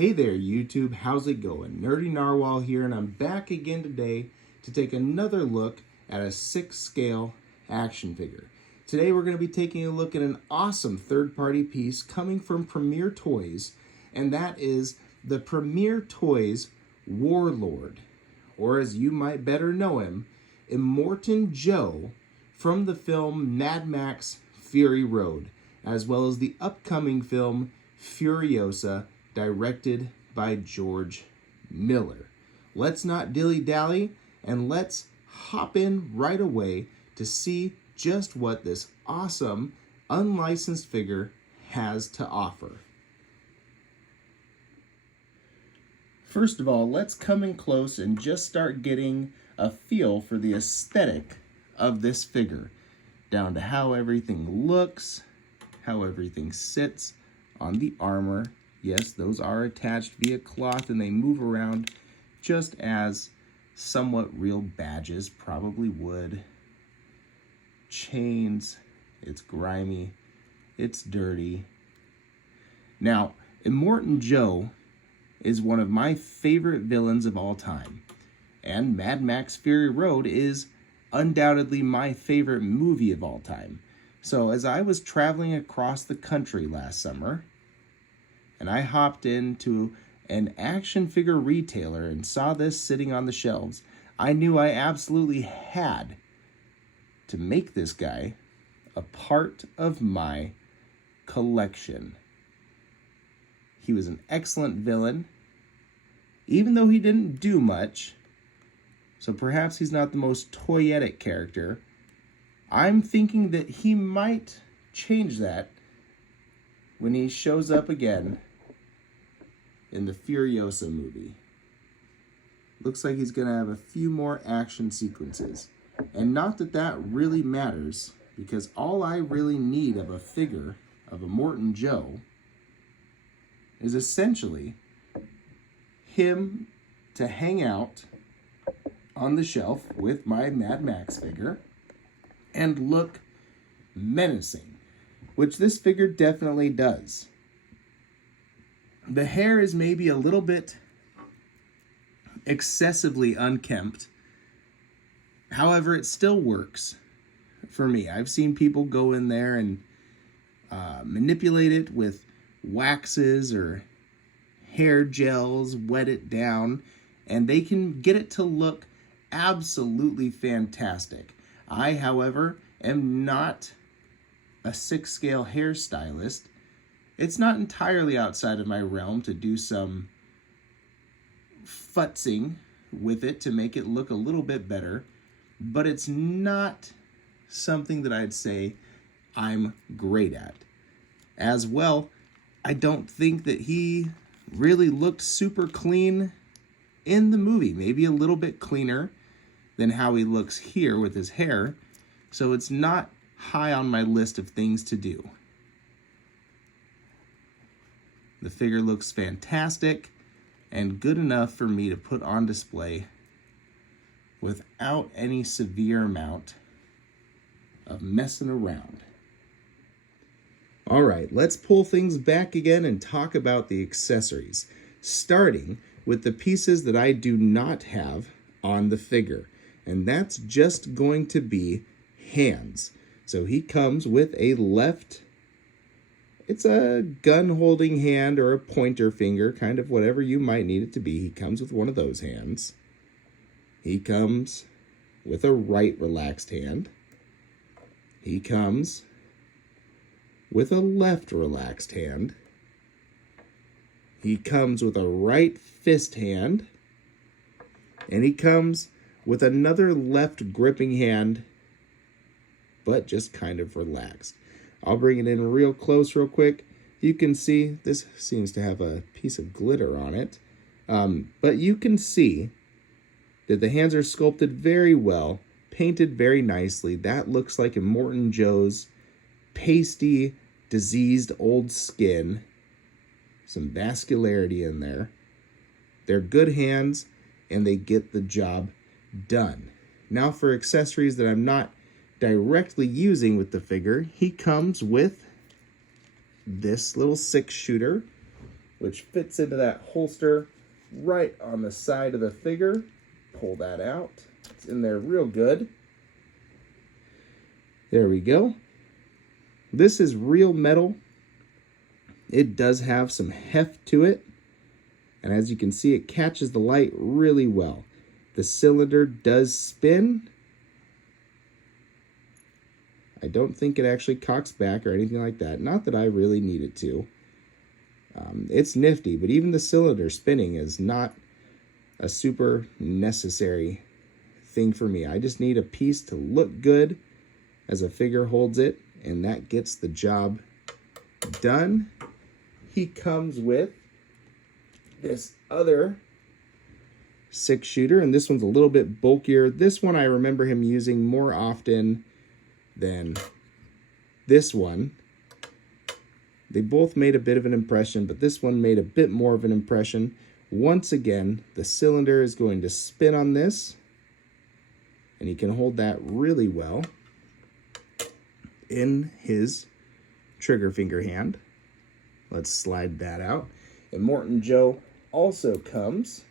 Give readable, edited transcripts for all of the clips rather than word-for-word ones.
Hey there YouTube, how's it going? Nerdy Narwhal here, and I'm back again today to take another look at a 6 scale action figure. Today we're going to be taking a look at an awesome third-party piece coming from Premier Toys, and that is the Premier Toys Warlord, or as you might better know him, Immortan Joe from the film Mad Max Fury Road, as well as the upcoming film Furiosa, directed by George Miller. Let's not dilly-dally, and let's hop in right away to see just what this awesome unlicensed figure has to offer. First of all, let's come in close and just start getting a feel for the aesthetic of this figure, down to how everything looks, how everything sits on the armor. Yes, those are attached via cloth and they move around just as somewhat real badges probably would. Chains, it's grimy, it's dirty. Now, Immortan Joe is one of my favorite villains of all time, and Mad Max Fury Road is undoubtedly my favorite movie of all time. So as I was traveling across the country last summer, and I hopped into an action figure retailer and saw this sitting on the shelves, I knew I absolutely had to make this guy a part of my collection. He was an excellent villain, even though he didn't do much, so perhaps he's not the most toyetic character. I'm thinking that he might change that when he shows up again in the Furiosa movie. Looks like he's gonna have a few more action sequences. And not that that really matters, because all I really need of a figure of Immortan Joe is essentially him to hang out on the shelf with my Mad Max figure and look menacing, which this figure definitely does. The hair is maybe a little bit excessively unkempt. However, it still works for me. I've seen people go in there and manipulate it with waxes or hair gels, wet it down, and they can get it to look absolutely fantastic. I, however, am not a 6 scale hairstylist. It's not entirely outside of my realm to do some futzing with it to make it look a little bit better, but it's not something that I'd say I'm great at. As well, I don't think that he really looked super clean in the movie. Maybe a little bit cleaner than how he looks here with his hair, so it's not high on my list of things to do. The figure looks fantastic and good enough for me to put on display without any severe amount of messing around. All right, let's pull things back again and talk about the accessories, starting with the pieces that I do not have on the figure, and that's just going to be hands. So he comes with a left, it's a gun-holding hand or a pointer finger, kind of whatever you might need it to be. He comes with one of those hands. He comes with a right relaxed hand. He comes with a left relaxed hand. He comes with a right fist hand. And he comes with another left gripping hand, but just kind of relaxed. I'll bring it in real close real quick. You can see this seems to have a piece of glitter on it. But you can see that the hands are sculpted very well, painted very nicely. That looks like Immortan Joe's pasty, diseased old skin. Some vascularity in there. They're good hands, and they get the job done. Now for accessories that I'm not directly using with the figure, he comes with this little 6-shooter which fits into that holster right on the side of the figure. Pull that out. It's in there real good. There we go. This is real metal. It does have some heft to it. And as you can see, it catches the light really well. The cylinder does spin. I don't think it actually cocks back or anything like that. Not that I really need it to. It's nifty, but even the cylinder spinning is not a super necessary thing for me. I just need a piece to look good as a figure holds it, and that gets the job done. He comes with this other 6-shooter, and this one's a little bit bulkier. This one I remember him using more often than this one. They both made a bit of an impression, but this one made a bit more of an impression. Once again, the cylinder is going to spin on this, and he can hold that really well in his trigger finger hand. Let's slide that out. Immortan Joe also comes.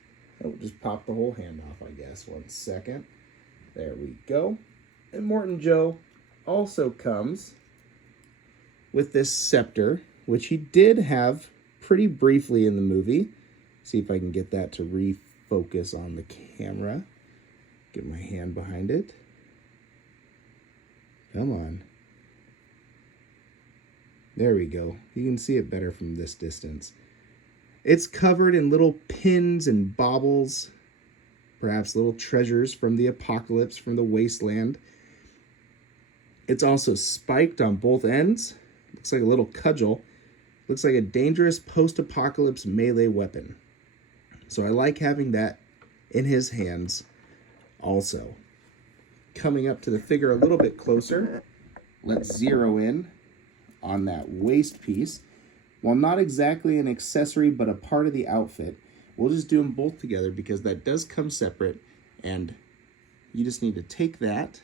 Oh, just pop the whole hand off, I guess. 1 second. There we go. Immortan Joe also comes with this scepter, which he did have pretty briefly in the movie. See if I can get that to refocus on the camera. Get my hand behind it. Come on. There we go. You can see it better from this distance. It's covered in little pins and baubles, perhaps little treasures from the apocalypse, from the wasteland. It's also spiked on both ends. Looks like a little cudgel. Looks like a dangerous post-apocalypse melee weapon. So I like having that in his hands also. Coming up to the figure a little bit closer, let's zero in on that waist piece. While not exactly an accessory, but a part of the outfit, we'll just do them both together because that does come separate, and you just need to take that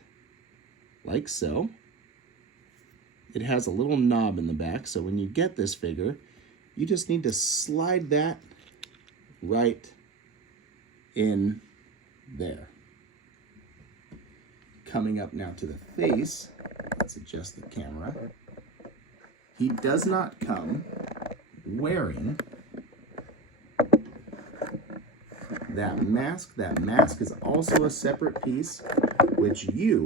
like so. It has a little knob in the back, so when you get this figure, you just need to slide that right in there. Coming up now to the face, let's adjust the camera. He does not come wearing that mask. That mask is also a separate piece, which you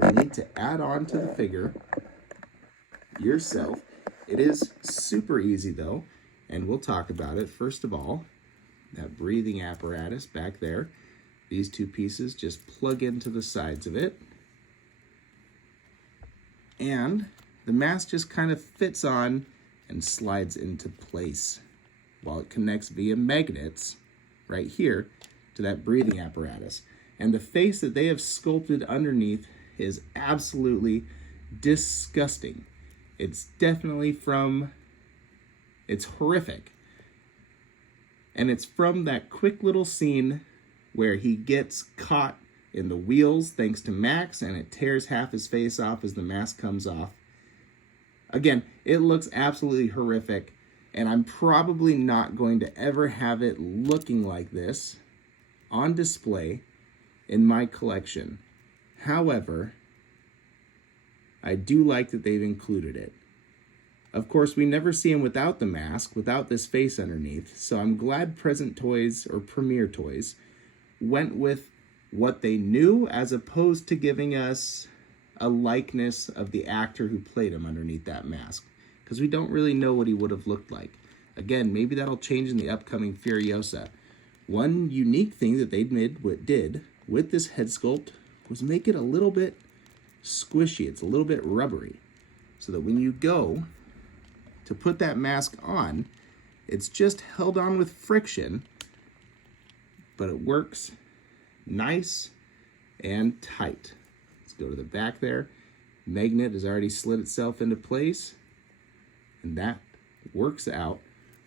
will need to add on to the figure yourself. It is super easy though, and we'll talk about it. First of all, that breathing apparatus back there. These two pieces just plug into the sides of it. And the mask just kind of fits on and slides into place while it connects via magnets right here to that breathing apparatus. And the face that they have sculpted underneath is absolutely disgusting. It's definitely it's horrific. And it's from that quick little scene where he gets caught in the wheels thanks to Max, and it tears half his face off as the mask comes off. Again, it looks absolutely horrific, and I'm probably not going to ever have it looking like this on display in my collection. However, I do like that they've included it. Of course, we never see him without the mask, without this face underneath, so I'm glad Present Toys, or Premier Toys, went with what they knew as opposed to giving us a likeness of the actor who played him underneath that mask, because we don't really know what he would have looked like. Again, maybe that'll change in the upcoming Furiosa. One unique thing that they did with this head sculpt was make it a little bit squishy. It's a little bit rubbery, so that when you go to put that mask on, it's just held on with friction, but it works nice and tight. Let's go to the back there. Magnet has already slid itself into place, and that works out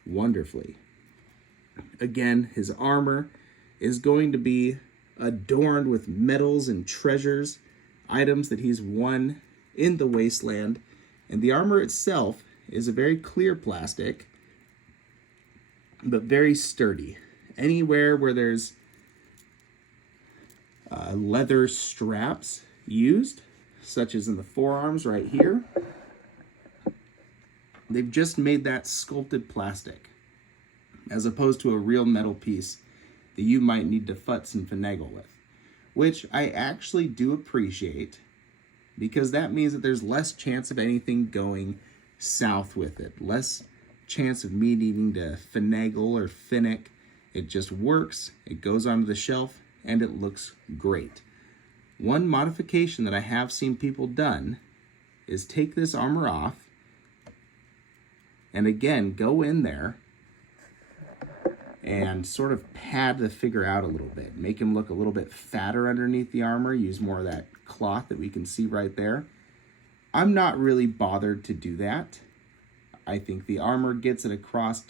wonderfully. Again, his armor is going to be adorned with medals and treasures, items that he's won in the wasteland, and the armor itself is a very clear plastic but very sturdy. Anywhere where there's leather straps used, such as in the forearms right here, they've just made that sculpted plastic, as opposed to a real metal piece that you might need to futz and finagle with, which I actually do appreciate, because that means that there's less chance of anything going south with it, less chance of me needing to finagle or finnick. It just works, it goes onto the shelf, and it looks great. One modification that I have seen people done is take this armor off, and again, go in there and sort of pad the figure out a little bit. Make him look a little bit fatter underneath the armor. Use more of that cloth that we can see right there. I'm not really bothered to do that. I think the armor gets it across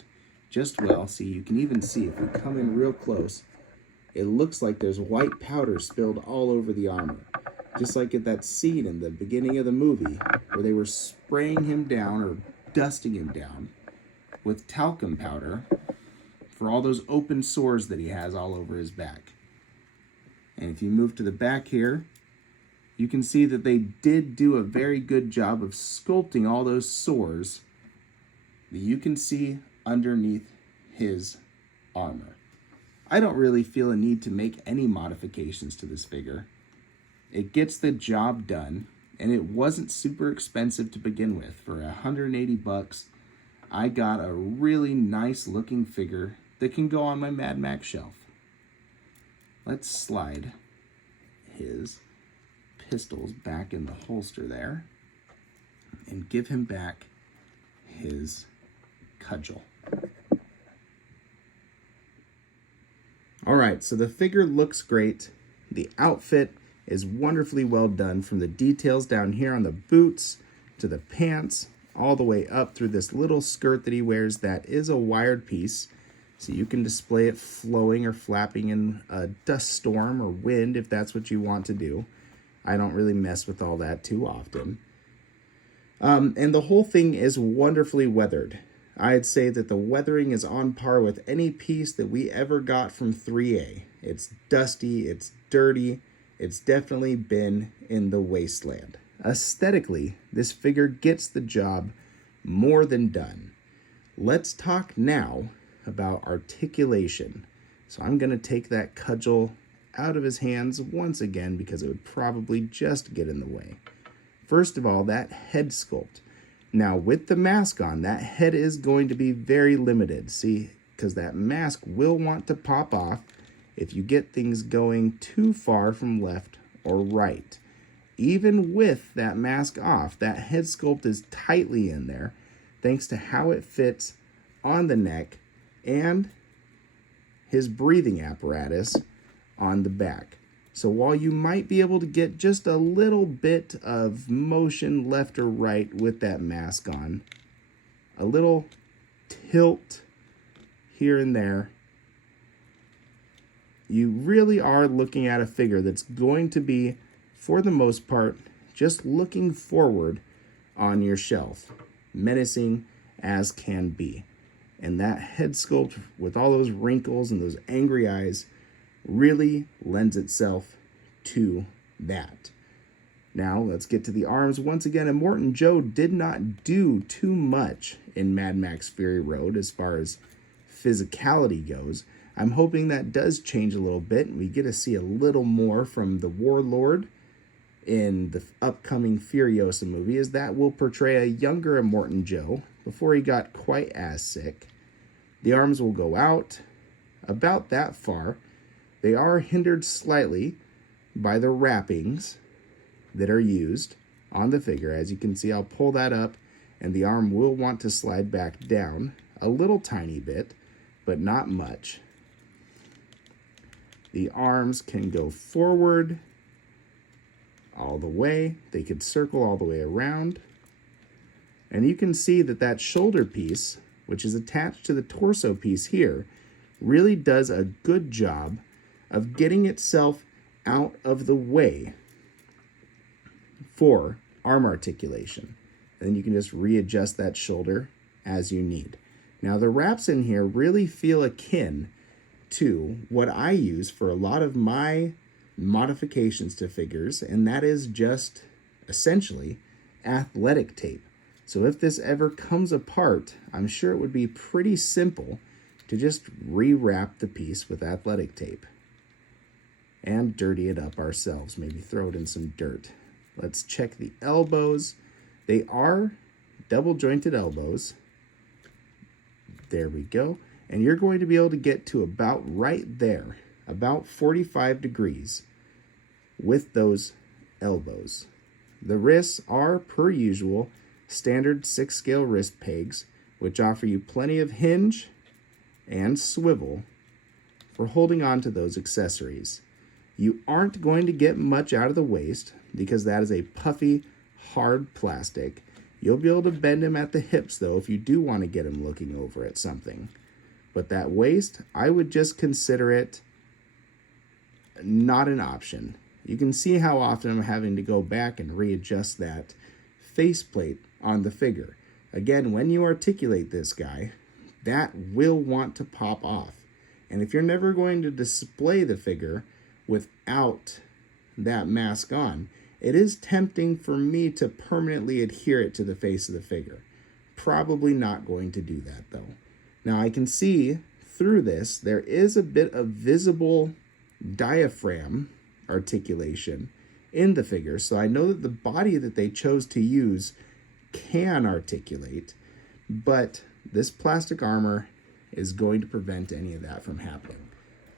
just well. See, you can even see if we come in real close, it looks like there's white powder spilled all over the armor. Just like at that scene in the beginning of the movie where they were spraying him down or dusting him down with talcum powder for all those open sores that he has all over his back. And if you move to the back here, you can see that they did do a very good job of sculpting all those sores that you can see underneath his armor. I don't really feel a need to make any modifications to this figure. It gets the job done, and it wasn't super expensive to begin with. For $180, I got a really nice looking figure that can go on my Mad Max shelf. Let's slide his pistols back in the holster there and give him back his cudgel. All right, so the figure looks great. The outfit is wonderfully well done, from the details down here on the boots to the pants, all the way up through this little skirt that he wears that is a wired piece. So you can display it flowing or flapping in a dust storm or wind if that's what you want to do. I don't really mess with all that too often. And the whole thing is wonderfully weathered. I'd say that the weathering is on par with any piece that we ever got from 3A. It's dusty, it's dirty, it's definitely been in the wasteland. Aesthetically, this figure gets the job more than done. Let's talk now about articulation. So I'm going to take that cudgel out of his hands once again because it would probably just get in the way. First of all, that head sculpt. Now with the mask on, that head is going to be very limited. See, because that mask will want to pop off if you get things going too far from left or right. Even with that mask off, that head sculpt is tightly in there thanks to how it fits on the neck and his breathing apparatus on the back. So while you might be able to get just a little bit of motion left or right with that mask on, a little tilt here and there, you really are looking at a figure that's going to be, for the most part, just looking forward on your shelf, menacing as can be. And that head sculpt with all those wrinkles and those angry eyes really lends itself to that. Now let's get to the arms. Once again, Immortan Joe did not do too much in Mad Max Fury Road as far as physicality goes. I'm hoping that does change a little bit and we get to see a little more from the Warlord in the upcoming Furiosa movie, as that will portray a younger Immortan Joe before he got quite as sick. The arms will go out about that far. They are hindered slightly by the wrappings that are used on the figure. As you can see, I'll pull that up and the arm will want to slide back down a little tiny bit, but not much. The arms can go forward all the way. They could circle all the way around. And you can see that that shoulder piece, which is attached to the torso piece here, really does a good job of getting itself out of the way for arm articulation. And then you can just readjust that shoulder as you need. Now the wraps in here really feel akin to what I use for a lot of my modifications to figures, and that is just essentially athletic tape. So if this ever comes apart, I'm sure it would be pretty simple to just rewrap the piece with athletic tape and dirty it up ourselves, maybe throw it in some dirt. Let's check the elbows. They are double jointed elbows. There we go. And you're going to be able to get to about right there, about 45 degrees with those elbows. The wrists are, per usual, standard 6-scale wrist pegs, which offer you plenty of hinge and swivel for holding on to those accessories. You aren't going to get much out of the waist because that is a puffy, hard plastic. You'll be able to bend him at the hips, though, if you do want to get him looking over at something. But that waist, I would just consider it not an option. You can see how often I'm having to go back and readjust that faceplate on the figure. Again, when you articulate this guy, that will want to pop off. And if you're never going to display the figure without that mask on, it is tempting for me to permanently adhere it to the face of the figure. Probably not going to do that, though. Now I can see through this, there is a bit of visible diaphragm articulation in the figure, so I know that the body that they chose to use can articulate, but this plastic armor is going to prevent any of that from happening.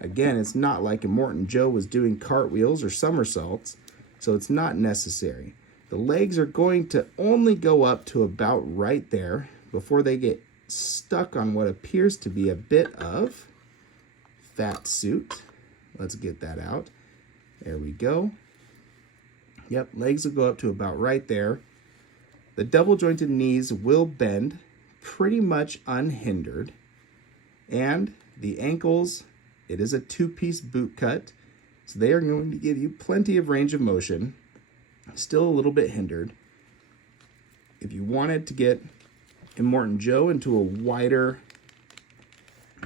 Again, it's not like Immortan Joe was doing cartwheels or somersaults, so it's not necessary. The legs are going to only go up to about right there before they get stuck on what appears to be a bit of fat suit. Let's get that out. There we go. Yep, legs will go up to about right there. The double jointed knees will bend pretty much unhindered. And the ankles, it is a 2-piece boot cut. So they are going to give you plenty of range of motion. Still a little bit hindered. If you wanted to get Immortan Joe into a wider,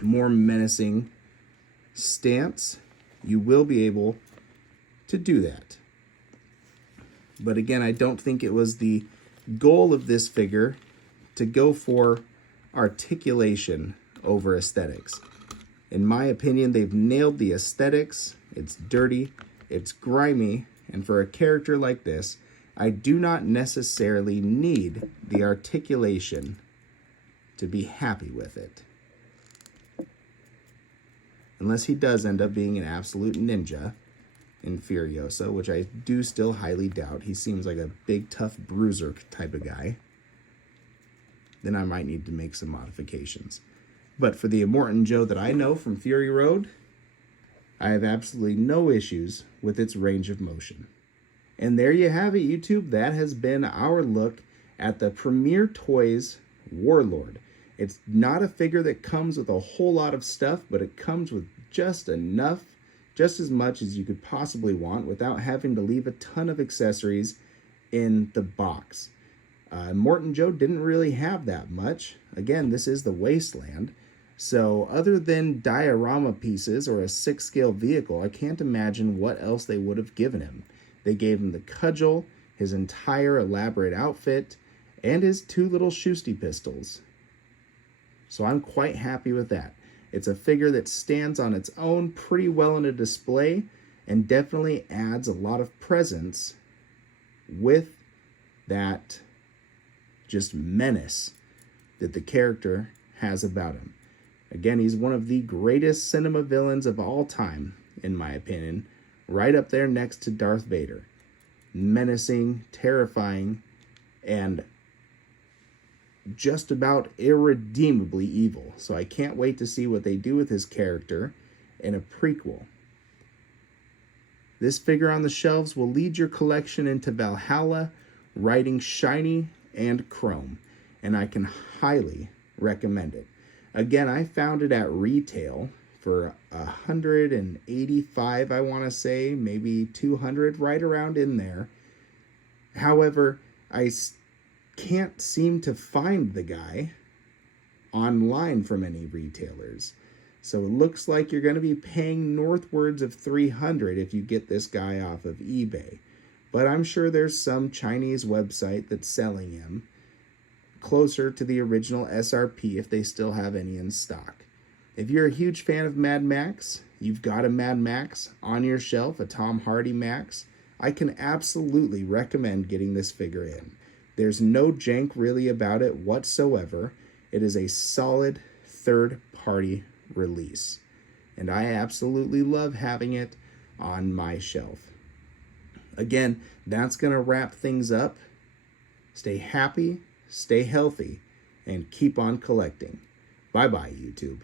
more menacing stance, you will be able to do that. But again, I don't think it was the goal of this figure to go for articulation over aesthetics. In my opinion, they've nailed the aesthetics. It's dirty, it's grimy, and for a character like this, I do not necessarily need the articulation to be happy with it. Unless he does end up being an absolute ninja in Furiosa, which I do still highly doubt. He seems like a big, tough bruiser type of guy. Then I might need to make some modifications. But for the Immortan Joe that I know from Fury Road, I have absolutely no issues with its range of motion. And there you have it, YouTube. That has been our look at the Premier Toys Warlord. It's not a figure that comes with a whole lot of stuff, but it comes with just enough, just as much as you could possibly want without having to leave a ton of accessories in the box. Immortan Joe didn't really have that much. Again, this is the Wasteland. So other than diorama pieces or a 6-scale vehicle, I can't imagine what else they would have given him. They gave him the cudgel, his entire elaborate outfit, and his 2 little shoosty pistols. So I'm quite happy with that. It's a figure that stands on its own pretty well in a display and definitely adds a lot of presence with that just menace that the character has about him. Again, he's one of the greatest cinema villains of all time, in my opinion, right up there next to Darth Vader. Menacing, terrifying, and just about irredeemably evil. So I can't wait to see what they do with his character in a prequel. This figure on the shelves will lead your collection into Valhalla, riding shiny and chrome, and I can highly recommend it. Again, I found it at retail for $185, I want to say, maybe $200, right around in there. However, I can't seem to find the guy online from any retailers. So it looks like you're going to be paying northwards of $300 if you get this guy off of eBay. But I'm sure there's some Chinese website that's selling him closer to the original SRP if they still have any in stock. If you're a huge fan of Mad Max, you've got a Mad Max on your shelf, a Tom Hardy Max, I can absolutely recommend getting this figure in. There's no jank really about it whatsoever. It is a solid third-party release, and I absolutely love having it on my shelf. Again, that's going to wrap things up. Stay happy, stay healthy, and keep on collecting. Bye-bye, YouTube.